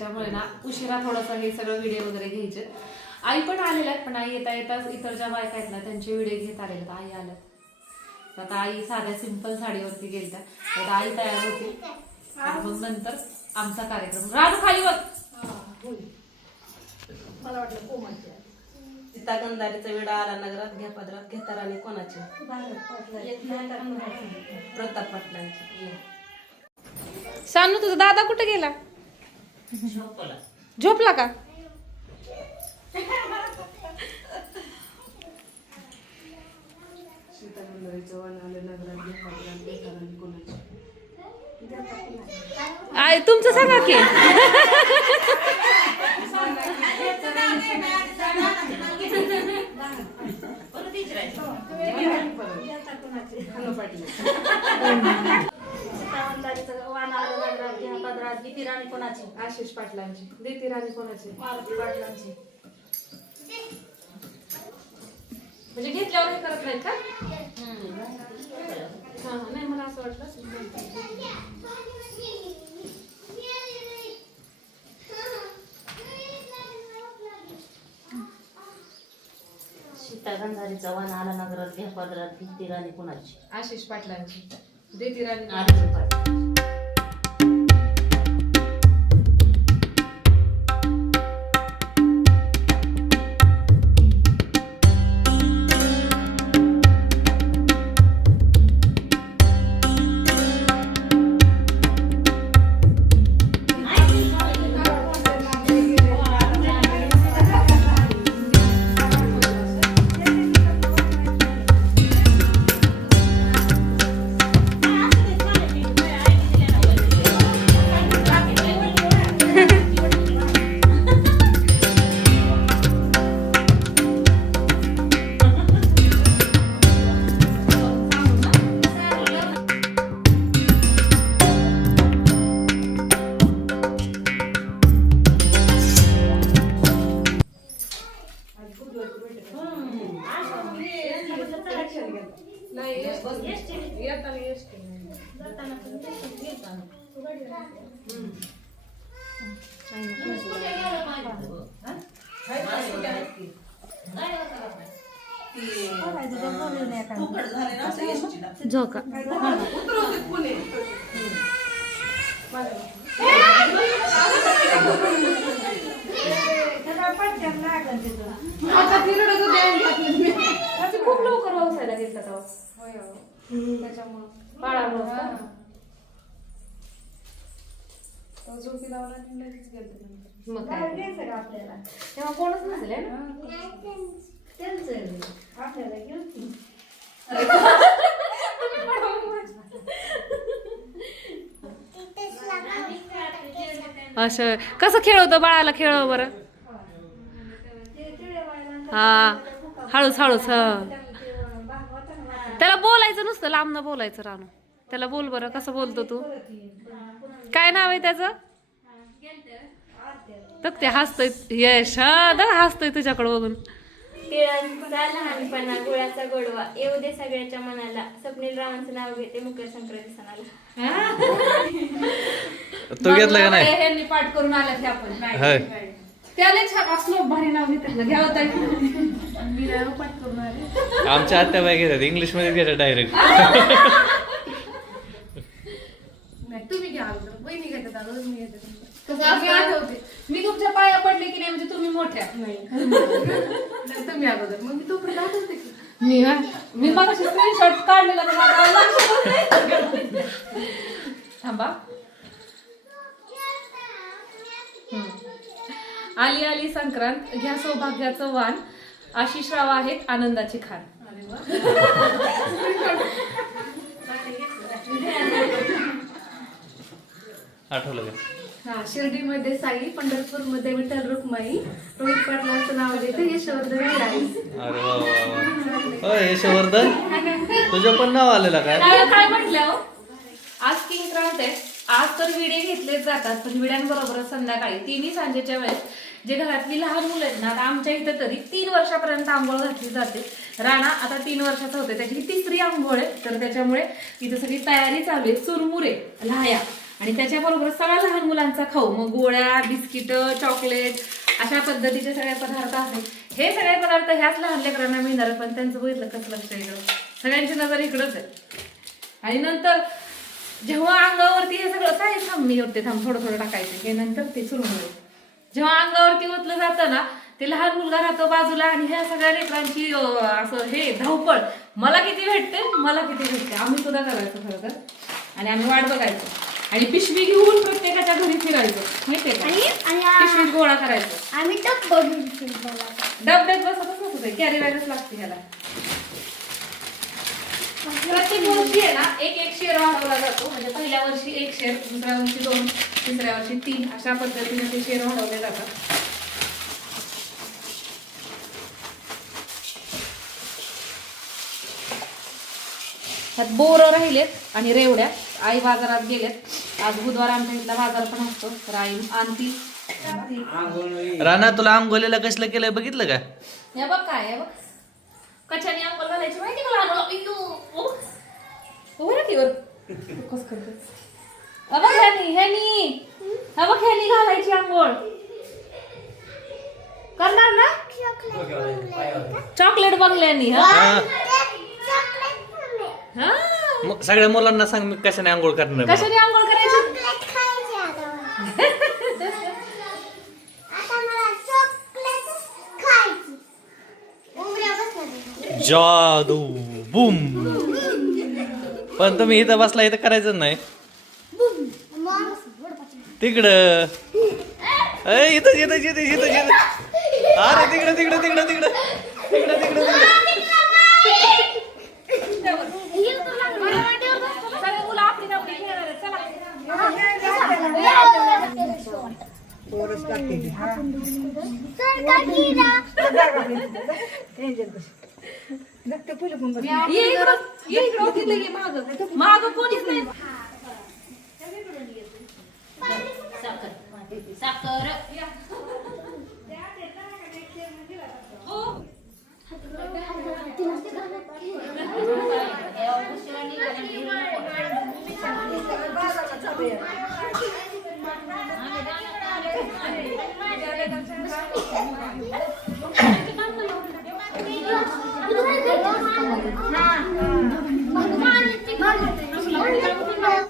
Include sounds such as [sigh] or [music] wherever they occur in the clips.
त्याच्यामुळे ना उशिरा थोडंसं हे सगळं व्हिडिओ वगैरे घ्यायचे. आई पण आलेल्या आहेत पण आई येता येताच इतर ज्या बायका आहेत ना त्यांचे व्हिडिओ घेत आलेले आहेत. आई आल्यात. तर आता आई साध्या सिंपल साडीवरती गेलत्या. तर आता आई तयार होती. आणि मग नंतर आमचा कार्यक्रम. राजू खाली बघ. मला वाटलं कोमाची सीता गंधारीचा वेळा आला नगरात घ्या पदरात घेता राणी कोणाची? प्रताप पाटलांची. शानू तुझा दादा कुठे गेला? झोपला. का? आय तुमचं सांगा की [laughs] हॅलो पाटील सीतावंतारीचं वाण आलं नगरात घ्या पदरात गीती राणी कोणाची? आशिष पाटलांची. देती राणी कोणाची? मारुती पाटलांची. म्हणजे घेतल्यावर हे करत नाहीत का? हा हा नाही मला असं वाटलं. सीता गंधारीचा वन आला नगरात घ्या पदरात ती राणी कुणाची? आशिष पाटलांची. देती राणी आरती पाटील. झोका त्याचे खूप लवकर व्यवसायाला गेलता तेव्हा त्याच्यामुळं. बाळामुळं का? झोपी लावला आणि लगेच गेलते नंतर. मग काय? आपल्याला? तेव्हा कोणच नसेल है ना त्यांचं आपल्याला घेऊन असं कसं खेळवतं बाळाला? खेळव बरं. हा. हळूच हळूच हा. नुसतं लांबनं बोलायचं रानू. त्याला बोल बरं कसं बोलतो तू? काय नाव आहे त्याचं? बघ ते हसतोय यश बघ हसतोय तुझ्याकडे बघून. तिळांचा लहानपणा गुळाचा गोडवा. येऊ दे सगळ्याच्या मनाला. स्वप्नील रावांचं नाव घेते मकर संक्रांती सणाला. तो घेतला का नाही? ह्यांनी पाठ करून हे आपण. त्याला छान असलो भारी नाव घेतात घ्या होता मी नाही पाठ करून आले आमच्या आत्या बाई घेतात. इंग्लिशमध्ये घेतात डायरेक्ट नाही तुम्ही घ्या अगोदर. बहिणी घेतात अगोदर मी घेते. कसं असं आठवते. मी तुमच्या पाया पडले की नाही म्हणजे तुम्ही मोठ्या. नाही. तुम्ही अगोदर. मग मी तोपर्यंत आठवते की. मी हा मी मग स्क्रीनशॉट काढलेला पण आता लक्षात नाही. थांबा. आली आली संक्रांत. घ्या सौभाग्याचं वाण. आशिष राव आहेत आनंदाची खान. आठवलं का? हा शिर्डीमध्ये साई पंढरपूरमध्ये विठ्ठल रुक्माई रोहित पाटलांचं नाव घेते यशवर्धन अरे वा वा वा. होय यशवर्धन? तुझं पण नाव आलेलं काय काय काय म्हटलं हो? आज किंक्रांत आहे. आज तर विडे घेतलेच जातात पण विड्यांबरोबरच संध्याकाळी. तिन्ही सांजेच्या वेळेस जे घरातली लहान मुलं आहेत ना आता आमच्या इथं तरी तीन वर्षापर्यंत आंघोळ घातली जाते. राणा आता तीन वर्षाचा होते त्याची तिसरी आंघोळ आहे. तर त्याच्यामुळे इथं सगळी तयारी चालू आहे. चुरमुरे लहाया आणि त्याच्याबरोबर सगळ्या लहान मुलांचा खाऊ. मग गोळ्या बिस्किट चॉकलेट अशा पद्धतीचे सगळे पदार्थ आहेत. हे सगळे पदार्थ ह्याच लहान लेकरांना मिळणार पण त्यांचं बघितलं कसं लक्ष येतं सगळ्यांची नजर इकडंच आहे. आणि नंतर जेव्हा अंगावरती हे सगळं काय थांब मी होते थांब थोडं थोडं टाकायचं. हे नंतर ते सुरू होईल जेव्हा अंगावरती ओतलं जातं ना ते लहान मुलगा राहतो बाजूला आणि ह्या सगळ्या लेकरांची असं हे धावपळ मला किती भेटते मला किती भेटते. आम्ही सुद्धा करायचो खरं तर. आणि आम्ही वाट बघायचो. आणि पिशवी घेऊन प्रत्येकाच्या घरी फिरायचो. माहितीये पिशवीत गोळा करायचो. आम्ही. डबड्यात बसतच नसत कॅरी बॅगच लागते ह्याला. प्रत्येक वर्षी आहे ना एक एक शेअर वाढवला जातो. म्हणजे पहिल्या वर्षी एक शेअर दुसऱ्या वर्षी दोन तिसऱ्या वर्षी तीन अशा पद्धतीने ते शेअर वाढवले जातात. ह्यात बोरं राहिलेत आणि रेवड्या. आई बाजारात गेलेत. आज बुधवार आमच्या इथला बाजार पण असतो. तर आई आणती राणा तुला आंघोलीला कसलं केलंय बघितलं का? हे बघ काय आहे बघ. कशाने अंघोळ घालायची माहिती का लहान. उभं वर. कस करते? हा ह्यानी ह्यानी हा ह्यानी घालायची आंघोळ करणार ना चॉकलेट बंगल्यानी हा हा. हा. सगळ्या मुलांना सांग मी कशाने आंघोळ करणार. कशाने आंघोळ करायची चॉकलेट खायचे आता मला. आता मला चॉकलेट खायची उमऱ्या बसणार जादू बूम. पण तुम्ही इथं बसला इथं करायचं नाही. तिकडं. अय, इथं इथं इथं इथं इथं अरे तिकडं तिकडं तिकडं तिकडं. तिकडं तिकडं तिकडं. आपली खेळणार आहेत. चला ये इकडं. ये इकडं. तिथं ये मागं. मागं कोणीच नाही. साखर. हो. [laughs] Ha. Ha. Ha.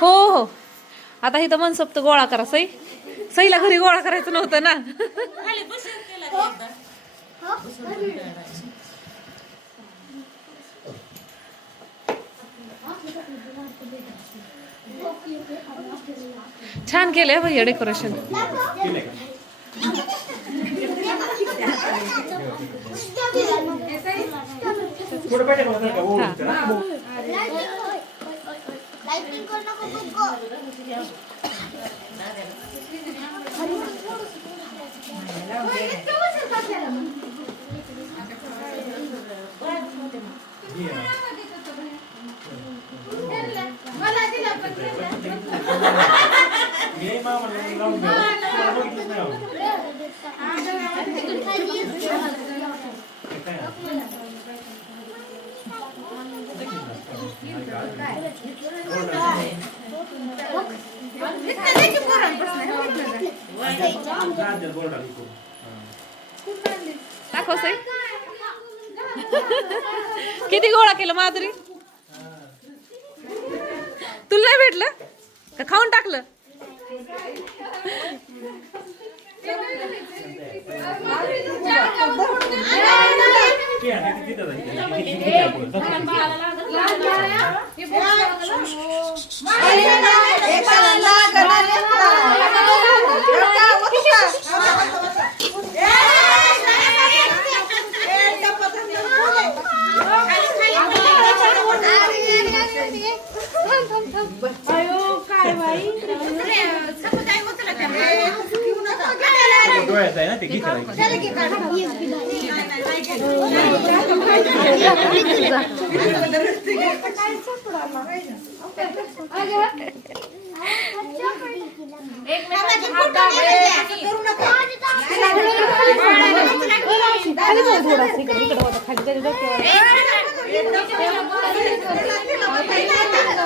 हो आता इथं मनसोक्त गोळा करा सई. सईला घरी गोळा करायचं नव्हतं ना. छान केलंय भैया decoration. Lighting ¿Cómo se está haciendo? किती गोळा केलं माधुरी? तुला नाही भेटलं? का खाऊन टाकलं? डोळ्यात आहे ना ते घे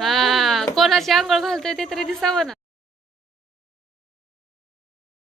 हा कोणाची आंघोळ घालतोय ते तरी दिसावं ना.